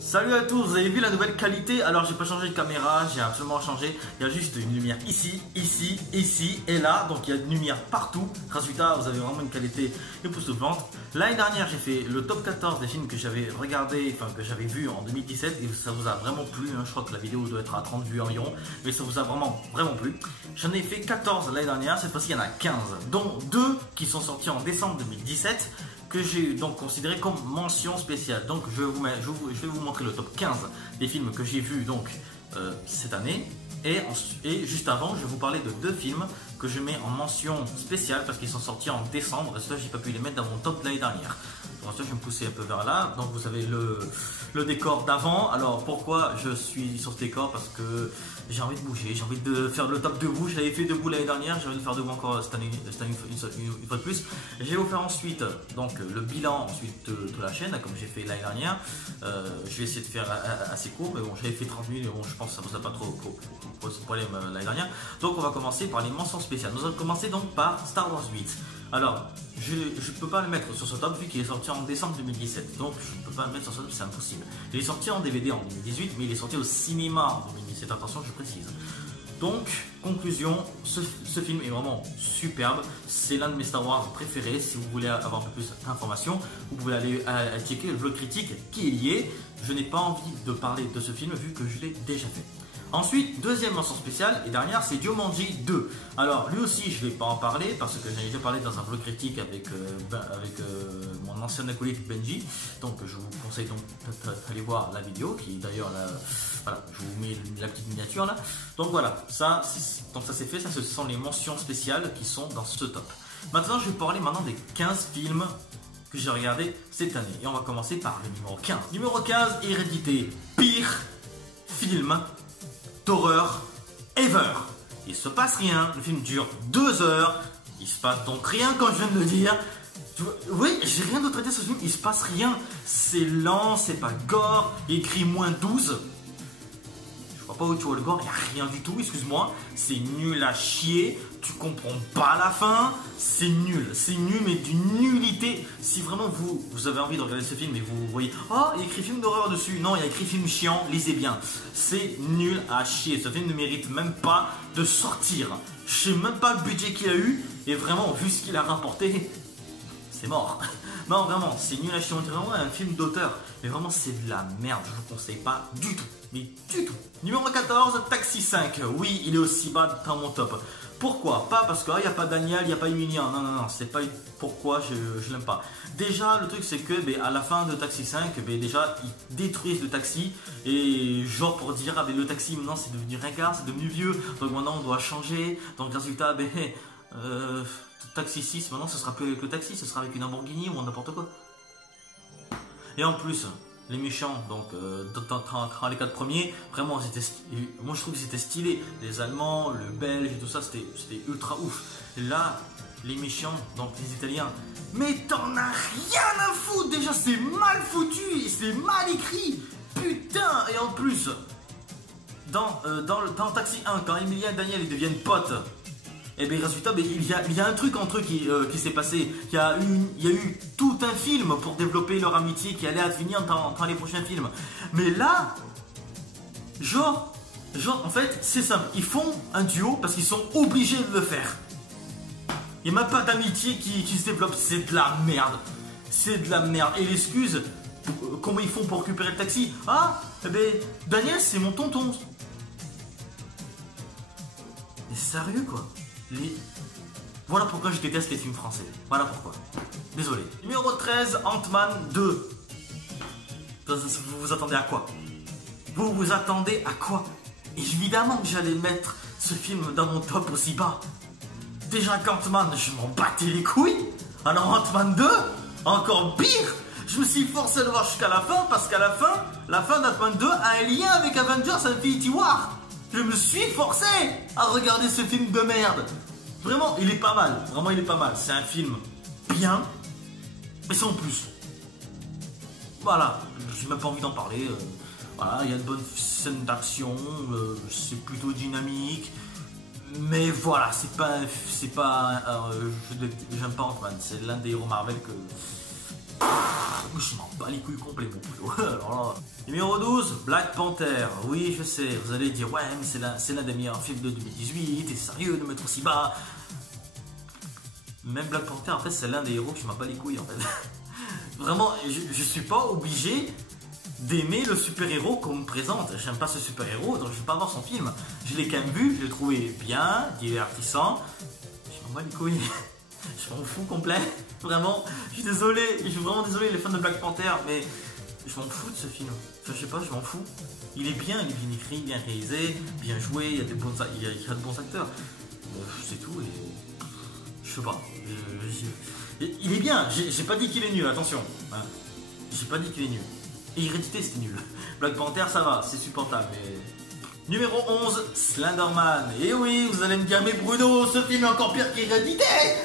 Salut à tous, vous avez vu la nouvelle qualité? Alors j'ai pas changé de caméra, j'ai absolument changé. Il y a juste une lumière ici, ici, ici et là. Donc il y a une lumière partout. Résultat, vous avez vraiment une qualité époustouflante. L'année dernière, j'ai fait le top 14 des films que j'avais regardé, enfin que j'avais vu en 2017 et ça vous a vraiment plu. Je crois que la vidéo doit être à 30 vues environ, mais ça vous a vraiment plu. J'en ai fait 14 l'année dernière, cette fois-ci il y en a 15, dont 2 qui sont sortis en décembre 2017. Que j'ai donc considéré comme mention spéciale. Donc je vais vous montrer le top 15 des films que j'ai vus donc cette année. Et juste avant, je vais vous parler de 2 films que je mets en mention spéciale parce qu'ils sont sortis en décembre. Et ça, j'ai pas pu les mettre dans mon top de l'année dernière. Pour ça, je vais me pousser un peu vers là. Donc vous avez le décor d'avant. Alors pourquoi je suis sur ce décor? Parce que j'ai envie de bouger, j'ai envie de faire le top debout. Je l'avais fait debout l'année dernière, j'ai envie de faire debout encore cette année une fois de plus. Je vais vous faire ensuite donc le bilan ensuite de la chaîne comme j'ai fait l'année dernière. Je vais essayer de faire assez court, mais bon, j'avais fait 30 minutes, mais bon, je pense que ça ne vous a pas trop posé problème l'année dernière. Donc on va commencer par les mentions spéciales. Nous allons commencer donc par Star Wars 8. Alors, je ne peux pas le mettre sur ce top vu qu'il est sorti en décembre 2017. Donc, je ne peux pas le mettre sur ce top, c'est impossible. Il est sorti en DVD en 2018, mais il est sorti au cinéma en 2017. Attention, je précise. Donc, conclusion, ce film est vraiment superbe. C'est l'un de mes Star Wars préférés. Si vous voulez avoir un peu plus d'informations, vous pouvez aller checker le vlog critique qui est lié. Je n'ai pas envie de parler de ce film vu que je l'ai déjà fait. Ensuite, deuxième mention spéciale et dernière, c'est Jumanji 2. Alors lui aussi, je ne vais pas en parler parce que j'en ai déjà parlé dans un vlog critique avec mon ancien acolyte Benji. Donc je vous conseille donc d'aller voir la vidéo qui d'ailleurs voilà, je vous mets la petite miniature là. Donc voilà, ça c'est fait, ça ce sont les mentions spéciales qui sont dans ce top. Maintenant, je vais parler maintenant des 15 films que j'ai regardés cette année. Et on va commencer par le numéro 15. Numéro 15, Hérédité. Pire film d'horreur ever. Il se passe rien, le film dure 2 heures, il se passe donc rien quand je viens de le dire. Oui, j'ai rien d'autre à dire sur ce film, il se passe rien. C'est lent, c'est pas gore, il écrit -12. Je vois pas où tu vois le gore, il n'y a rien du tout, excuse-moi. C'est nul à chier, tu comprends pas la fin, c'est nul mais d'une nullité. Si vraiment vous avez envie de regarder ce film et vous voyez « Oh, il y a écrit film d'horreur dessus », non, il y a écrit film chiant, lisez bien. C'est nul à chier, ce film ne mérite même pas de sortir. Je sais même pas le budget qu'il a eu et vraiment, vu ce qu'il a rapporté, c'est mort. Non, vraiment, c'est nul à chier, c'est vraiment un film d'auteur. Mais vraiment, c'est de la merde, je vous conseille pas du tout. Mais du tout. Numéro 14, Taxi 5. Oui, il est aussi bas dans mon top. Pourquoi? Pas parce qu'il n'y a pas Daniel, il n'y a pas Emilien. Non, c'est pas pourquoi je l'aime pas. Déjà, le truc c'est que à la fin de Taxi 5, déjà ils détruisent le taxi. Et genre pour dire, le taxi maintenant c'est devenu ringard, c'est devenu vieux. Donc maintenant on doit changer. Donc résultat, Taxi 6, maintenant ce sera plus avec le taxi, ce sera avec une Lamborghini ou n'importe quoi. Et en plus, les méchants, donc dans les 4 premiers, vraiment moi je trouve que c'était stylé. Les Allemands, le Belge et tout ça, c'était ultra ouf. Et là, les méchants, donc les Italiens, mais t'en as rien à foutre. Déjà c'est mal foutu, c'est mal écrit. Putain. Et en plus, dans Taxi 1, quand Emilien et Daniel ils deviennent potes, et bien résultat, il y a un truc entre eux qui s'est passé. Il y a eu tout un film pour développer leur amitié qui allait advenir dans les prochains films. Mais là, genre en fait, c'est simple. Ils font un duo parce qu'ils sont obligés de le faire. Il n'y a même pas d'amitié qui se développe. C'est de la merde. C'est de la merde. Et l'excuse, comment ils font pour récupérer le taxi? Ah, Daniel, c'est mon tonton. Mais sérieux quoi? Voilà pourquoi je déteste les films français. Voilà pourquoi. Désolé. Numéro 13, Ant-Man 2. Vous vous attendez à quoi? Vous vous attendez à quoi? Évidemment que j'allais mettre ce film dans mon top aussi bas. Déjà qu'Ant-Man, je m'en battais les couilles. Alors Ant-Man 2, encore pire. Je me suis forcé à le voir jusqu'à la fin parce qu'à la fin d'Ant-Man 2 a un lien avec Avengers Infinity War. Je me suis forcé à regarder ce film de merde. Vraiment, il est pas mal. Vraiment, il est pas mal. C'est un film bien, mais sans plus. Voilà, j'ai même pas envie d'en parler. Voilà, il y a de bonnes scènes d'action. C'est plutôt dynamique. Mais voilà, j'aime pas Ant-Man. C'est l'un des héros Marvel que... Je m'en bats les couilles complets, mon poteau. Alors là. Numéro 12, Black Panther. Oui, je sais, vous allez dire, ouais, mais c'est l'un des meilleurs films de 2018, et c'est sérieux de mettre aussi bas. Même Black Panther, en fait, c'est l'un des héros que je m'en bats les couilles, en fait. Vraiment, je suis pas obligé d'aimer le super-héros qu'on me présente. J'aime pas ce super-héros, donc je vais pas voir son film. Je l'ai quand même vu, je l'ai trouvé bien, divertissant. Je m'en bats les couilles. Je m'en fous complet. Vraiment, je suis désolé, je suis vraiment désolé les fans de Black Panther, mais je m'en fous de ce film. Enfin, je sais pas, je m'en fous. Il est bien écrit, bien réalisé, bien joué, il y a de bons acteurs. C'est tout et je sais pas. Il est bien, j'ai pas dit qu'il est nul, attention. Hein. J'ai pas dit qu'il est nul. Et Hérédité c'était nul. Black Panther ça va, c'est supportable, mais... Numéro 11, Slenderman. Et oui, vous allez me dire, mais Bruno, ce film est encore pire qu'Hérédité.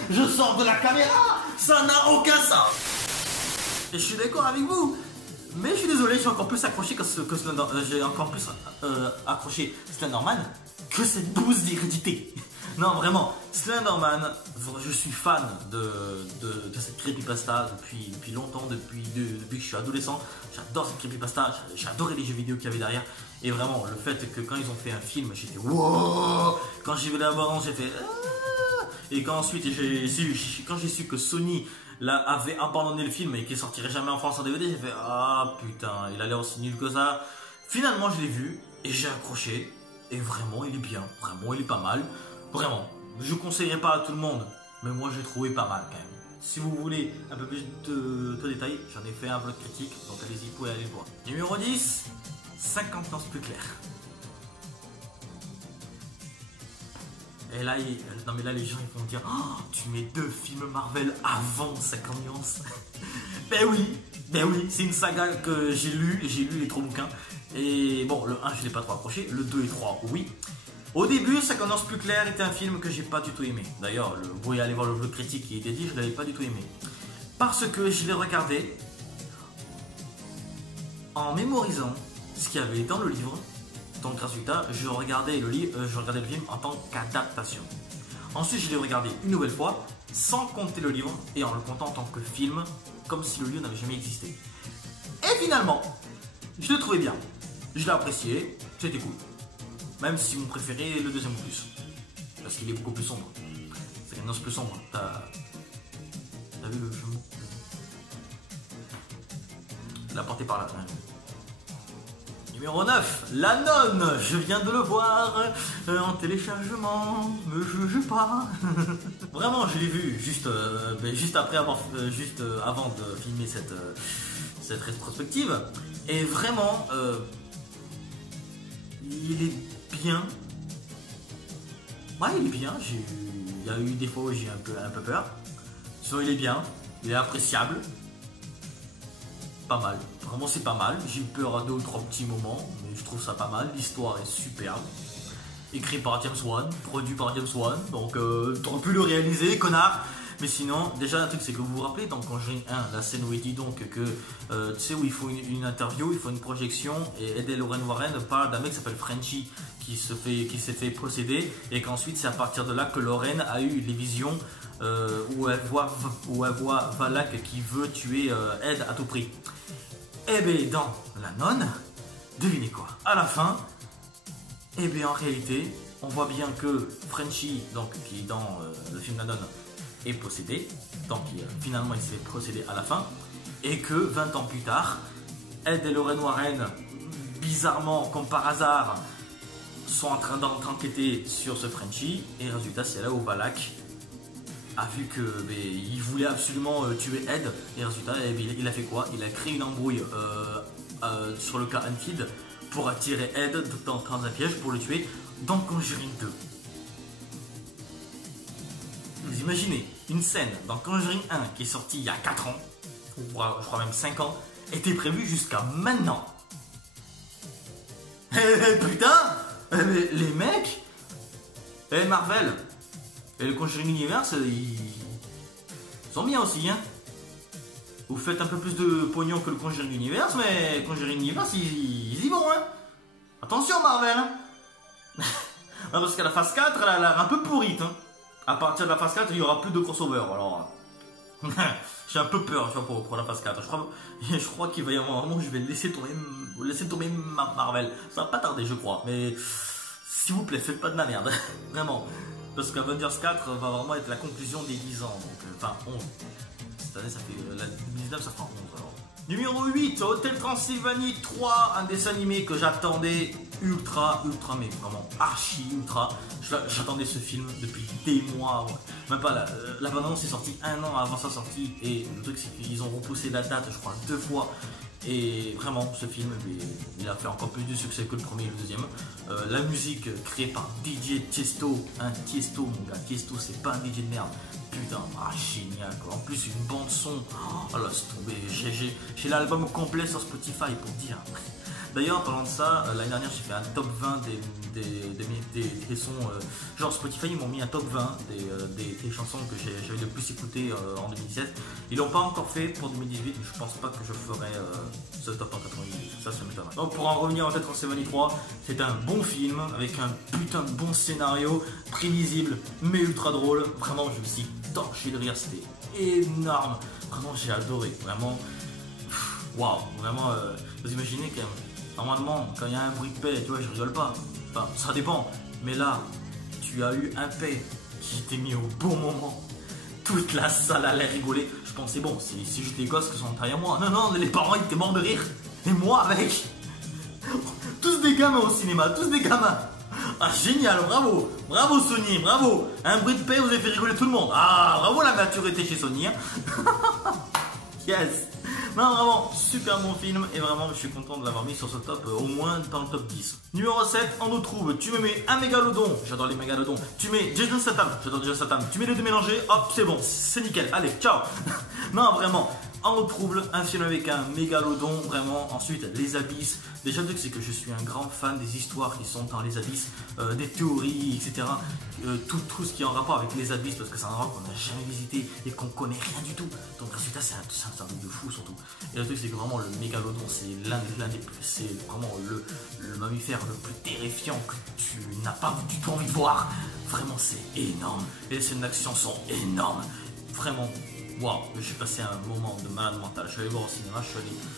Je sors de la caméra, ça n'a aucun sens. Et je suis d'accord avec vous. Mais je suis désolé, j'ai encore plus accroché j'ai encore plus accroché Slenderman que cette bouse d'Hérédité. Non, vraiment, Slenderman, je suis fan de cette creepypasta depuis longtemps, depuis que je suis adolescent. J'adore cette creepypasta, j'ai adoré les jeux vidéo qu'il y avait derrière. Et vraiment, le fait que quand ils ont fait un film, j'étais wow. Quand j'ai vu la bande, j'ai fait ah. Et quand ensuite, quand j'ai su que Sony avait abandonné le film et qu'il sortirait jamais en France en DVD, j'ai fait ah putain, il a l'air aussi nul que ça. Finalement, je l'ai vu et j'ai accroché. Et vraiment, il est bien, vraiment, il est pas mal. Vraiment, je ne conseillerais pas à tout le monde, mais moi j'ai trouvé pas mal quand même. Si vous voulez un peu plus de détails, j'en ai fait un vlog critique, donc allez-y, vous pouvez aller le voir. Numéro 10, 50 nuances plus claires. Et là, non mais là les gens ils vont dire oh, tu mets 2 films Marvel avant 50 nuances. Ben oui, c'est une saga que j'ai lu les 3 bouquins. Et bon, le 1 je l'ai pas trop accroché, le 2 et 3 oui. Au début, 50 nuances plus claires était un film que j'ai pas du tout aimé. D'ailleurs, vous pouvez aller voir le vlog critique qui était dit, je l'avais pas du tout aimé. Parce que je l'ai regardé en mémorisant ce qu'il y avait dans le livre. Donc résultat, je regardais le film en tant qu'adaptation. Ensuite, je l'ai regardé une nouvelle fois, sans compter le livre, et en le comptant en tant que film, comme si le livre n'avait jamais existé. Et finalement, je l'ai trouvé bien. Je l'ai apprécié, c'était cool. Même si mon préféré est le deuxième opus. Parce qu'il est beaucoup plus sombre. C'est une annonce plus sombre. T'as vu le jeu de mots? Il l'a porté par là. Numéro 9, La Nonne. Je viens de le voir en téléchargement. Me juge pas. Vraiment, je l'ai vu juste après avant de filmer cette rétrospective. Et vraiment, il est bien. Ouais, il est bien. Il y a eu des fois où j'ai un peu peur. Sinon, il est bien. Il est appréciable. Pas mal. Vraiment, c'est pas mal. J'ai eu peur à 2 ou 3 petits moments, mais je trouve ça pas mal. L'histoire est superbe. Écrit par James Wan, produit par James Wan. Donc, t'aurais pu le réaliser, connard. Mais sinon, déjà, un truc, c'est que vous vous rappelez dans Conjuring 1, la scène où il dit donc que, tu sais, où il faut une interview, il faut une projection, et Ed et Lorraine Warren parlent d'un mec qui s'appelle Frenchie, qui s'est fait posséder, et qu'ensuite, c'est à partir de là que Lorraine a eu les visions où elle voit Valak qui veut tuer Ed à tout prix. Et bien, dans La Nonne, devinez quoi? À la fin, et bien en réalité, on voit bien que Frenchie, donc, qui est dans le film La Nonne, est possédé, donc finalement il s'est possédé à la fin, et que 20 ans plus tard, Ed et Lorraine Warren, bizarrement, comme par hasard, sont en train d'enquêter sur ce Frenchie, et résultat c'est là où Valak a vu que il voulait absolument tuer Ed, et résultat il a fait quoi? Il a créé une embrouille sur le cas Anfield pour attirer Ed dans un piège pour le tuer dans Conjuring 2. Vous imaginez, une scène dans Conjuring 1 qui est sortie il y a 4 ans, ou je crois même 5 ans, était prévue jusqu'à maintenant. Putain, les mecs, Marvel et le Conjuring Universe, ils sont bien aussi, hein. Vous faites un peu plus de pognon que le Conjuring Universe, mais Conjuring Universe, ils y vont, hein. Attention Marvel, hein. Non, parce que la phase 4, elle a l'air un peu pourrite, hein. À partir de la phase 4, il n'y aura plus de crossover, alors... J'ai un peu peur, tu vois, pour la phase 4. Je crois qu'il va y avoir un moment où je vais laisser tomber Marvel. Ça va pas tarder, je crois. Mais s'il vous plaît, faites pas de la merde. Vraiment. Parce qu'Avengers 4 va vraiment être la conclusion des 10 ans. Donc, enfin, 11. Cette année, ça fait. La 2019, ça fera 11 alors. Numéro 8, Hôtel Transylvanie 3, un dessin animé que j'attendais ultra, mais vraiment archi ultra. J'attendais ce film depuis des mois, ouais. Même pas, la bande-annonce est sortie un an avant sa sortie et le truc c'est qu'ils ont repoussé la date, je crois, 2 fois. Et vraiment, ce film, il a fait encore plus de succès que le premier et le deuxième. La musique créée par DJ Tiesto, Tiesto mon gars, Tiesto c'est pas un DJ de merde. Putain, génial quoi. En plus une bande son, oh là c'est tombé, j'ai l'album complet sur Spotify pour dire. D'ailleurs, en parlant de ça, l'année dernière j'ai fait un top 20 des sons, genre Spotify ils m'ont mis un top 20 des chansons que j'avais le plus écouté en 2017. Ils l'ont pas encore fait pour 2018, mais je pense pas que je ferai ce top en 98, ça m'étonnerait. Donc pour en revenir en Hôtel Transylvanie 3, c'est un bon film avec un putain de bon scénario, prévisible mais ultra drôle. Vraiment je me suis torché de rire, c'était énorme. Vraiment j'ai adoré, vraiment. Waouh, vraiment, vous imaginez quand même. Normalement, quand il y a un bruit de paix, tu vois, je rigole pas. Enfin, ça dépend. Mais là, tu as eu un paix qui t'est mis au bon moment. Toute la salle allait rigoler. Je pensais, bon, c'est juste les gosses qui sont derrière moi. Non, les parents, ils étaient morts de rire. Et moi, avec. Tous des gamins au cinéma, tous des gamins. Ah, génial, bravo. Bravo, Sony, bravo. Un bruit de paix, vous avez fait rigoler tout le monde. Ah, bravo la maturité chez Sony. Hein. Yes. Non, vraiment, super bon film et vraiment je suis content de l'avoir mis sur ce top, au moins dans le top 10. Numéro 7, on nous trouve, tu me mets un mégalodon, j'adore les mégalodons, tu mets Jason Statham, j'adore Jason Statham, tu mets les deux mélangés, hop, c'est bon, c'est nickel, allez, ciao. Non, vraiment, on nous trouve un film avec un mégalodon, vraiment, ensuite les abysses. Déjà le truc c'est que je suis un grand fan des histoires qui sont dans les abysses, des théories, etc. Tout ce qui est en rapport avec les abysses parce que c'est un endroit qu'on n'a jamais visité et qu'on connaît rien du tout. Donc résultat c'est un truc de fou surtout. Et le truc c'est que vraiment le mégalodon c'est vraiment le mammifère le plus terrifiant que tu n'as pas du tout envie de voir. Vraiment c'est énorme. Et les scènes d'action sont énormes. Vraiment. Waouh, j'ai passé un moment de malade mental. Je suis allé voir au cinéma,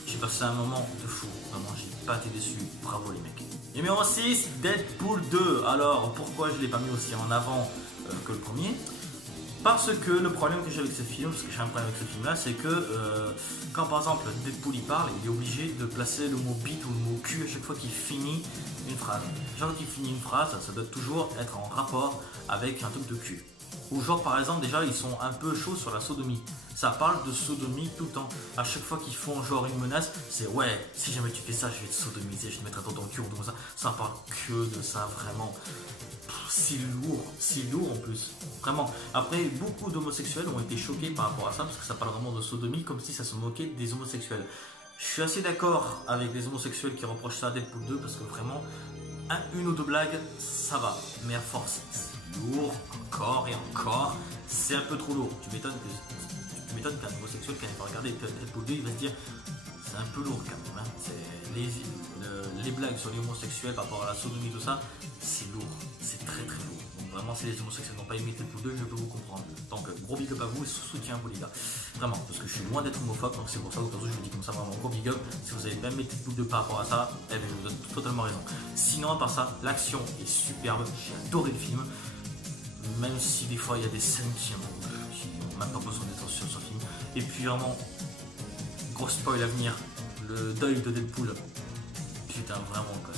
j'ai passé un moment de fou. Vraiment, j'ai pas été déçu. Bravo les mecs. Numéro 6, Deadpool 2. Alors, pourquoi je l'ai pas mis aussi en avant que le premier? Parce que le problème que j'ai avec ce film, parce que j'ai un problème avec ce film là, c'est que quand par exemple Deadpool il parle, il est obligé de placer le mot bite ou le mot cul à chaque fois qu'il finit une phrase. Genre qu'il finit une phrase, ça doit toujours être en rapport avec un truc de cul. Ou genre par exemple déjà ils sont un peu chauds sur la sodomie. Ça parle de sodomie tout le temps. À chaque fois qu'ils font genre une menace, c'est ouais, si jamais tu fais ça, je vais te sodomiser, je vais te mettre un dans le cul ou comme ça. Ça parle que de ça vraiment. C'est lourd en plus. Vraiment. Après, beaucoup d'homosexuels ont été choqués par rapport à ça parce que ça parle vraiment de sodomie comme si ça se moquait des homosexuels. Je suis assez d'accord avec les homosexuels qui reprochent ça à Deadpool 2 parce que vraiment, une ou deux blagues, ça va. Mais à force, lourd, encore et encore, c'est un peu trop lourd. Tu m'étonnes qu'un homosexuel, quand il va regarder Deadpool 2, il va se dire c'est un peu lourd quand même. Hein. Les blagues sur les homosexuels par rapport à la sodomie, tout ça, c'est lourd, c'est très très lourd. Donc vraiment, si les homosexuels n'ont pas aimé Deadpool 2, je peux vous comprendre. Donc gros big up à vous et soutien à vous les gars. Vraiment, parce que je suis loin d'être homophobe, donc c'est pour ça que je vous dis comme ça, vraiment gros big up. Si vous avez pas aimé Deadpool 2 par rapport à ça, eh bien, vous avez totalement raison. Sinon, à part ça, l'action est superbe, j'ai adoré le film. Même si des fois il y a des scènes qui n'ont même pas besoin d'être sur ce film. Et puis vraiment, gros spoil à venir, le deuil de Deadpool. Putain, vraiment quoi,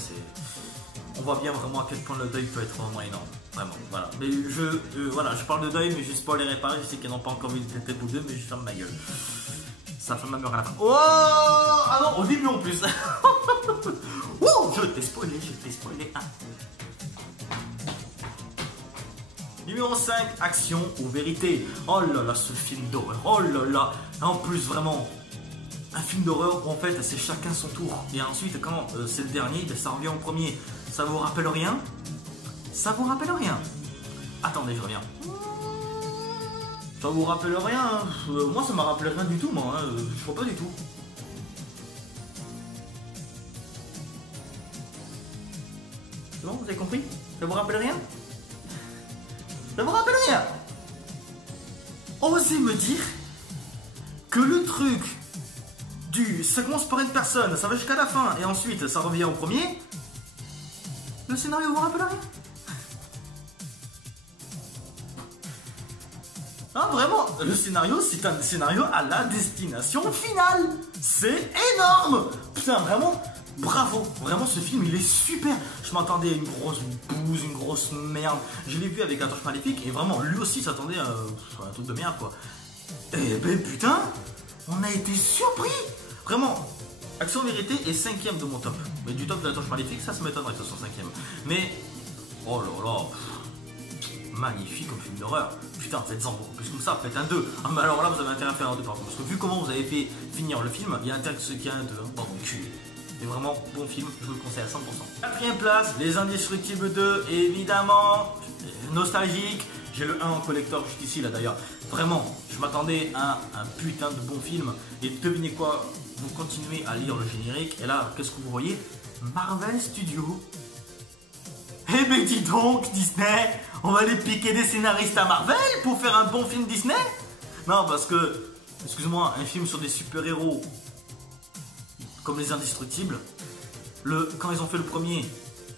on voit bien vraiment à quel point le deuil peut être vraiment énorme. Vraiment, voilà. Mais voilà, je parle de deuil, mais je spoilerai pas. Je sais qu'ils n'ont pas encore vu Deadpool 2, mais je ferme ma gueule. Ça fait ma meurt à la fin. Oh ah non, au début en plus. Wow, je t'ai spoilé. Ah. Numéro 5, action ou vérité. Oh là là, ce film d'horreur. Oh là là. En plus, vraiment, un film d'horreur où en fait c'est chacun son tour. Et ensuite, quand c'est le dernier, ben, ça revient au premier. Ça vous rappelle rien? Ça vous rappelle rien? Attendez, je reviens. Ça vous rappelle rien hein. Moi, ça m'a rappelé rien du tout, moi. Hein. Je vois pas du tout. C'est bon, vous avez compris? Ça vous rappelle rien? Ça vous rappelle rien? Osez me dire que le truc ça commence par une personne, ça va jusqu'à la fin, et ensuite ça revient au premier, le scénario vous rappelle rien. Ah vraiment, le scénario c'est un scénario à la destination finale. C'est énorme. Putain vraiment, bravo. Vraiment ce film il est super. Je m'attendais à une grosse bouse, une grosse merde. Je l'ai vu avec La Torche Maléfique et vraiment lui aussi s'attendait à un truc de merde quoi. Et ben putain, on a été surpris. Vraiment, Action Vérité est 5ème de mon top. Mais du top de La Torche Maléfique ça m'étonnerait que ce soit 5ème. Mais, oh là là. Magnifique comme film d'horreur. Putain, faites-en beaucoup plus comme ça, faites un 2. Ah, mais alors là, vous avez intérêt à faire un 2 par contre. Parce que vu comment vous avez fait finir le film, il y a intérêt qu'il y ait un 2. Bon, cul. C'est vraiment bon film, je vous le conseille à 100%. 4ème place, Les Indestructibles 2, évidemment. Nostalgique. J'ai le 1 en collector juste ici, là d'ailleurs. Vraiment, je m'attendais à un putain de bon film. Et devinez quoi, vous continuez à lire le générique. Et là, qu'est-ce que vous voyez? Marvel Studios. Eh ben dis donc Disney, on va aller piquer des scénaristes à Marvel pour faire un bon film Disney? Non parce que, excuse-moi, un film sur des super-héros comme les Indestructibles, quand ils ont fait le premier,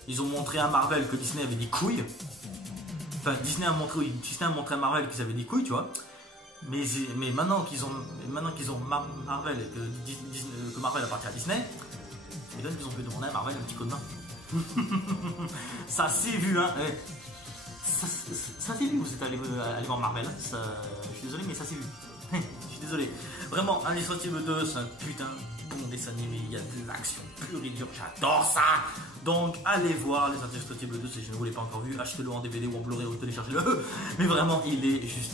ils ont montré à Marvel que Disney avait des couilles. Enfin Disney a montré à Marvel qu'ils avaient des couilles, tu vois. Mais maintenant qu'ils ont Marvel et que Marvel appartient à Disney, ça m'étonne qu'ils ont pu demander à Marvel un petit coup de main. Ça s'est vu, hein. Ça s'est vu, vous êtes allé voir Marvel. Je suis désolé, mais ça s'est vu. Je suis désolé. Vraiment, Indestructible 2, c'est un putain de bon dessin animé. Il y a de l'action pure et dure. J'adore ça. Donc, allez voir Les Indestructibles 2 si je ne vous l'ai pas encore vu. Achetez-le en DVD ou en Blu-ray ou téléchargez-le. Mais vraiment, il est juste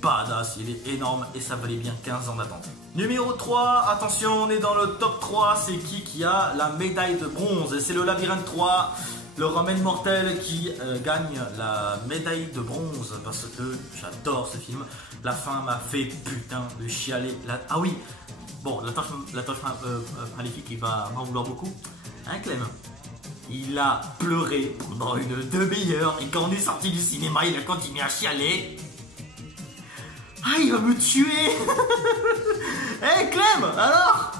badass, il est énorme et ça valait bien 15 ans d'attente. Numéro 3, attention, on est dans le top 3, c'est qui a la médaille de bronze? Et c'est le Labyrinthe 3, le Romain Mortel qui gagne la médaille de bronze parce que j'adore ce film. La fin m'a fait putain de chialer. Ah oui, bon, la torche maléfique il va m'en vouloir beaucoup. Hein Clem? Il a pleuré pendant une demi-heure et quand on est sorti du cinéma, il a continué à chialer. Ah, il va me tuer. Hey Clem, alors?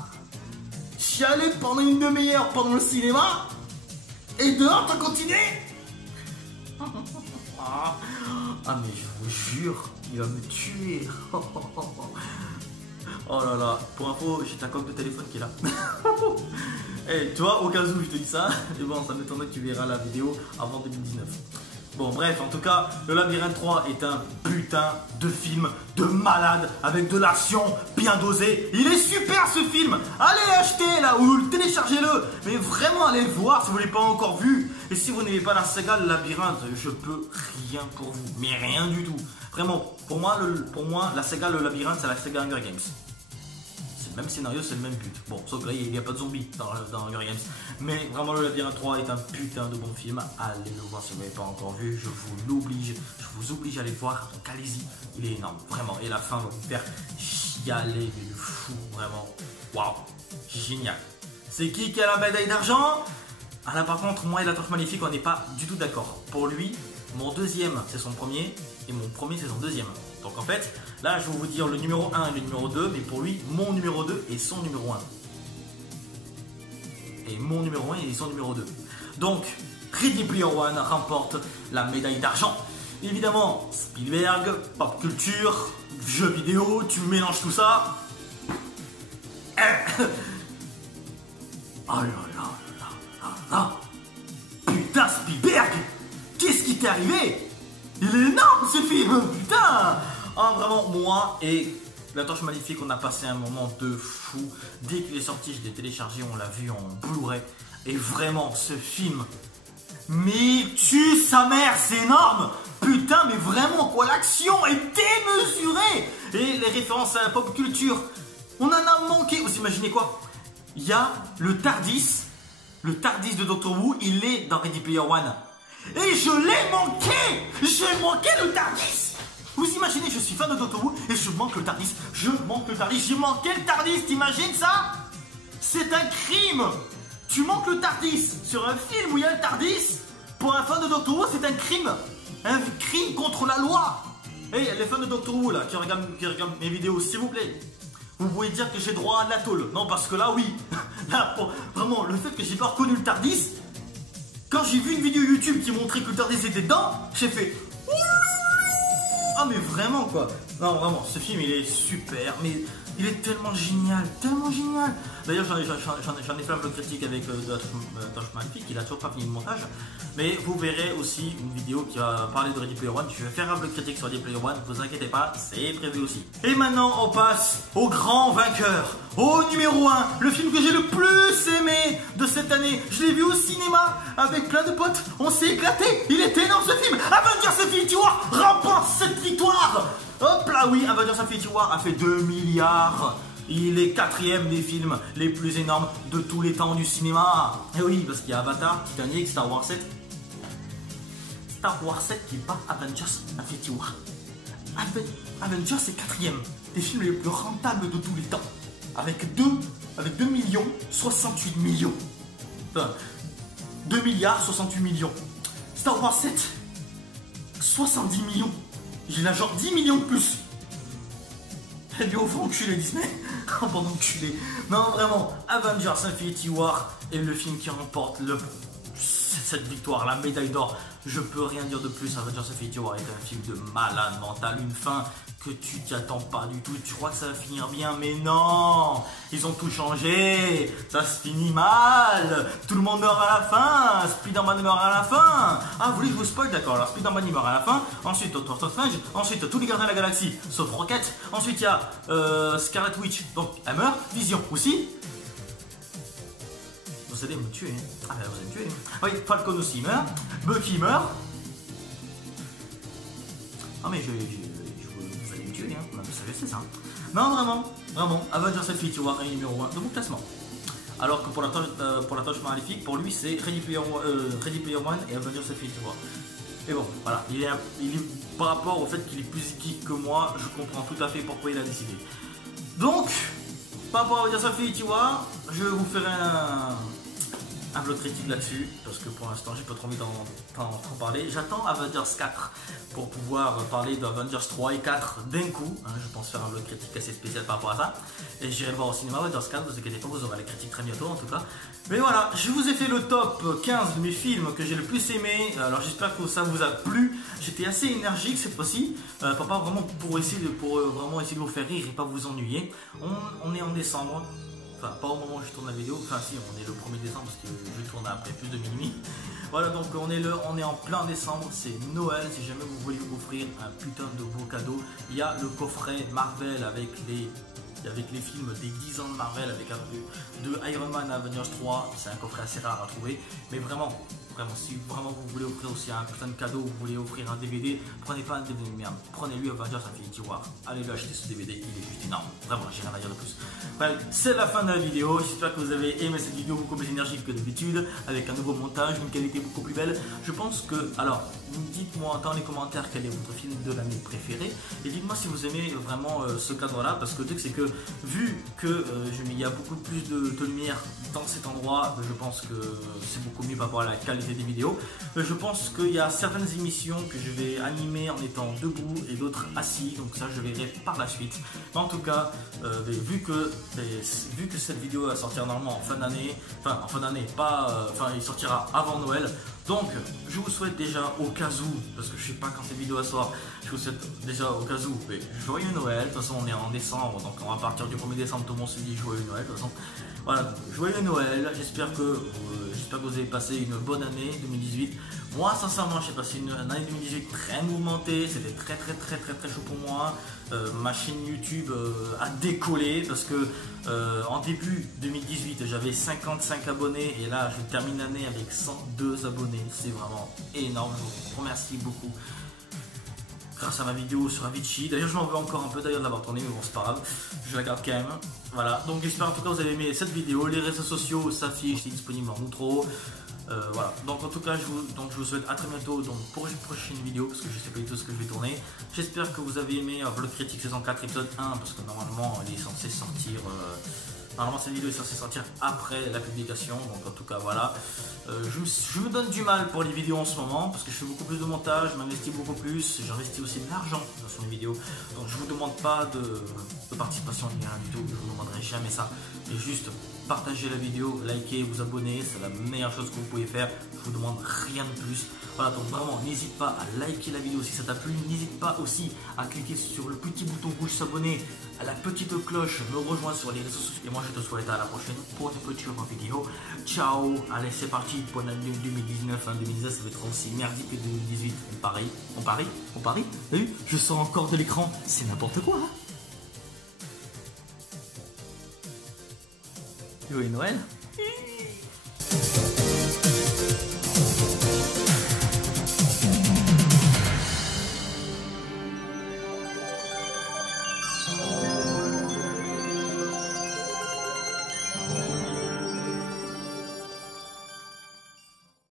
Chialer pendant une demi-heure pendant le cinéma? Et dehors, t'as continué? Ah mais je vous jure, il va me tuer. Oh là là, pour info, j'ai ta coque de téléphone qui est là. Hey, tu vois, au cas où je te dis ça, et bon, ça m'étonnerait que tu verras la vidéo avant 2019. Bon bref, en tout cas, le Labyrinthe 3 est un putain de film de malade avec de l'action bien dosée. Il est super ce film. Allez l'acheter là ou téléchargez-le. Mais vraiment allez le voir si vous ne l'avez pas encore vu. Et si vous n'aimez pas la saga Le Labyrinthe, je peux rien pour vous. Mais rien du tout. Vraiment, pour moi la saga Le Labyrinthe c'est la saga Hunger Games. C'est le même scénario, c'est le même but. Bon, sauf que là il n'y a pas de zombies dans Hunger Games. Mais vraiment le Labyrinthe 3 est un putain de bon film. Allez le voir si vous ne l'avez pas encore vu. Je vous oblige à aller le voir. Donc allez-y, il est énorme, vraiment. Et la fin va vous faire chialer mais de fou, vraiment. Waouh, génial. C'est qui a la médaille d'argent? Ah là par contre, moi et La Torche Maléfique, on n'est pas du tout d'accord. Pour lui, mon deuxième c'est son premier et mon premier c'est son deuxième. Donc en fait, là je vais vous dire le numéro 1 et le numéro 2, mais pour lui, mon numéro 2 est son numéro 1. Et mon numéro 1 est son numéro 2. Donc, Ready Player One remporte la médaille d'argent. Évidemment, Spielberg, pop culture, jeux vidéo, tu mélanges tout ça. Oh là là là là là. Putain Spielberg, qu'est-ce qui t'est arrivé? Il est énorme ce film, putain. Oh vraiment, moi et La Torche Maléfique, on a passé un moment de fou. Dès qu'il est sorti, je l'ai téléchargé, on l'a vu en Blu-ray. Et vraiment, ce film, mais tue sa mère, c'est énorme. Putain, mais vraiment quoi, l'action est démesurée. Et les références à la pop culture, on en a manqué. Vous imaginez quoi? Il y a le TARDIS de Doctor Who, il est dans Ready Player One. Et je l'ai manqué. J'ai manqué le TARDIS. Vous imaginez, je suis fan de Doctor Who et je manque le TARDIS. J'ai manqué le TARDIS, t'imagines ça? C'est un crime. Tu manques le TARDIS sur un film où il y a le TARDIS. Pour un fan de Doctor Who, c'est un crime. Un crime contre la loi. Et les fans de Doctor Who là, qui regardent mes vidéos, s'il vous plaît, vous pouvez dire que j'ai droit à de la tôle. Non, parce que là, oui. Là, vraiment, le fait que j'ai pas reconnu le Tardis, quand j'ai vu une vidéo YouTube qui montrait que le Tardis était dedans, j'ai fait... Ah mais vraiment quoi. Non vraiment, ce film il est super, mais il est tellement génial, tellement génial. D'ailleurs j'en ai fait un vlog critique avec Tosh Maléfique, il a toujours pas fini le montage. Mais vous verrez aussi une vidéo qui va parler de Ready Player One. Je vais faire un vlog critique sur Ready Player One, ne vous inquiétez pas, c'est prévu aussi. Et maintenant on passe au grand vainqueur, au numéro 1, le film que j'ai le plus aimé de cette année. Je l'ai vu au cinéma avec plein de potes, on s'est éclaté, il était énorme ce film. Avengers Infinity War remporte cette victoire. Hop là oui, Avengers Infinity War a fait 2 milliards. Il est 4e des films les plus énormes de tous les temps du cinéma. Et oui, parce qu'il y a Avatar, Titanic, Star Wars 7. Star Wars 7 qui bat Avengers Infinity War. Avengers est 4e des films les plus rentables de tous les temps. Avec 2 millions 68 millions. Enfin, 2 milliards 68 millions. Star Wars 7, 70 millions. J'ai là genre 10 millions de plus. Eh bien, au fond, enculé Disney. Pardon, enculé. Non, vraiment, Avengers Infinity War est le film qui remporte cette victoire, la médaille d'or. Je peux rien dire de plus. Avengers Infinity War est un film de malade mental, une fin que tu t'y attends pas du tout. Tu crois que ça va finir bien, mais non. Ils ont tout changé. Ça se finit mal. Tout le monde meurt à la fin. Spider-Man meurt à la fin. Ah, vous voulez que je vous spoil? D'accord. Alors Spider-Man il meurt à la fin. Ensuite Doctor Strange. Ensuite tous les gardiens de la galaxie sauf Rocket. Ensuite il y a Scarlet Witch. Donc elle meurt. Vision aussi. Vous allez me tuer. Ah ben vous allez me tuer. Oui, Falcon aussi meurt. Bucky meurt. Ah mais vous allez me tuer, hein. Vous savez, c'est ça. Non, vraiment, Avengers Infinity War est numéro 1 de mon classement. Alors que pour la Tosh Maléfique, pour lui c'est Ready Player One et Avengers Infinity War. Et bon, voilà, il est par rapport au fait qu'il est plus geek que moi, je comprends tout à fait pourquoi il a décidé. Donc, par rapport à Avengers Infinity War, je vous ferai un vlog critique là-dessus, parce que pour l'instant j'ai pas trop envie d'en parler. J'attends Avengers 4 pour pouvoir parler d'Avengers 3 et 4 d'un coup, hein, je pense faire un vlog critique assez spécial par rapport à ça. Et j'irai le voir au cinéma Avengers 4, vous inquiétez pas, vous aurez les critiques très bientôt en tout cas. Mais voilà, je vous ai fait le top 15 de mes films que j'ai le plus aimé. Alors j'espère que ça vous a plu. J'étais assez énergique cette fois-ci, pas vraiment pour essayer de vous faire rire et pas vous ennuyer. On est en décembre. Enfin, pas au moment où je tourne la vidéo, enfin si, on est le 1er décembre parce que je tourne après plus de minuit. Voilà, donc on est en plein décembre, c'est Noël. Si jamais vous voulez vous offrir un putain de beau cadeau, il y a le coffret Marvel avec les films des 10 ans de Marvel, avec de Iron Man à Avengers 3, c'est un coffret assez rare à trouver, mais vraiment, si vraiment vous voulez offrir aussi un putain de cadeau, vous voulez offrir un DVD, prenez pas un DVD de merde, prenez-lui Avengers Infinity War, allez lui acheter ce DVD, il est juste énorme, vraiment, j'ai rien à dire de plus. Bref, c'est la fin de la vidéo, j'espère que vous avez aimé cette vidéo beaucoup plus énergique que d'habitude, avec un nouveau montage, une qualité beaucoup plus belle. Je pense que, alors, dites-moi dans les commentaires quel est votre film de l'année préféré, et dites-moi si vous aimez vraiment ce cadre-là, parce que le truc c'est que, vu que il y a beaucoup plus de lumière dans cet endroit, je pense que c'est beaucoup mieux par rapport à la qualité des vidéos. Je pense qu'il y a certaines émissions que je vais animer en étant debout et d'autres assis, donc ça je verrai par la suite. Mais en tout cas, vu que cette vidéo va sortir normalement en fin d'année, il sortira avant Noël. Donc, je vous souhaite déjà au cas où, parce que je sais pas quand cette vidéo sort, je vous souhaite déjà au cas où, mais joyeux Noël. De toute façon, on est en décembre, donc on va partir du 1er décembre, tout le monde se dit joyeux Noël. De toute façon, voilà, donc, joyeux Noël. J'espère que vous avez passé une bonne année 2018. Moi, sincèrement, j'ai passé une année 2018 très mouvementée, c'était très chaud pour moi. Ma chaîne YouTube a décollé parce que en début 2018 j'avais 55 abonnés et là je termine l'année avec 102 abonnés. C'est vraiment énorme, je vous remercie beaucoup grâce à ma vidéo sur Avicii. D'ailleurs je m'en veux encore un peu d'ailleurs de l'avoir tourné, mais bon c'est pas grave, je la garde quand même. Voilà, donc j'espère en tout cas que vous avez aimé cette vidéo. Les réseaux sociaux s'affichent, c'est disponible en outro. Voilà, donc en tout cas je vous souhaite à très bientôt pour une prochaine vidéo, parce que je sais pas du tout ce que je vais tourner. J'espère que vous avez aimé Vlog Critique saison 4 épisode 1, parce que normalement elle est censée sortir, normalement cette vidéo est censée sortir après la publication, donc en tout cas voilà. Je me donne du mal pour les vidéos en ce moment parce que je fais beaucoup plus de montage, je m'investis beaucoup plus, j'investis aussi de l'argent dans mes vidéos. Donc je vous demande pas de participation ni rien du tout, je vous demanderai jamais ça. Et juste partagez la vidéo, likez, vous abonnez, c'est la meilleure chose que vous pouvez faire. Je vous demande rien de plus. Voilà, donc vraiment n'hésite pas à liker la vidéo si ça t'a plu. N'hésite pas aussi à cliquer sur le petit bouton rouge s'abonner, à la petite cloche, me rejoindre sur les réseaux sociaux. Et moi je te souhaite à la prochaine pour une future vidéo. Ciao, allez c'est parti pour l'année 2019, 2019 ça va être aussi merdique que 2018. On parie. T'as vu, je sors encore de l'écran, c'est n'importe quoi hein. Joyeux Noël.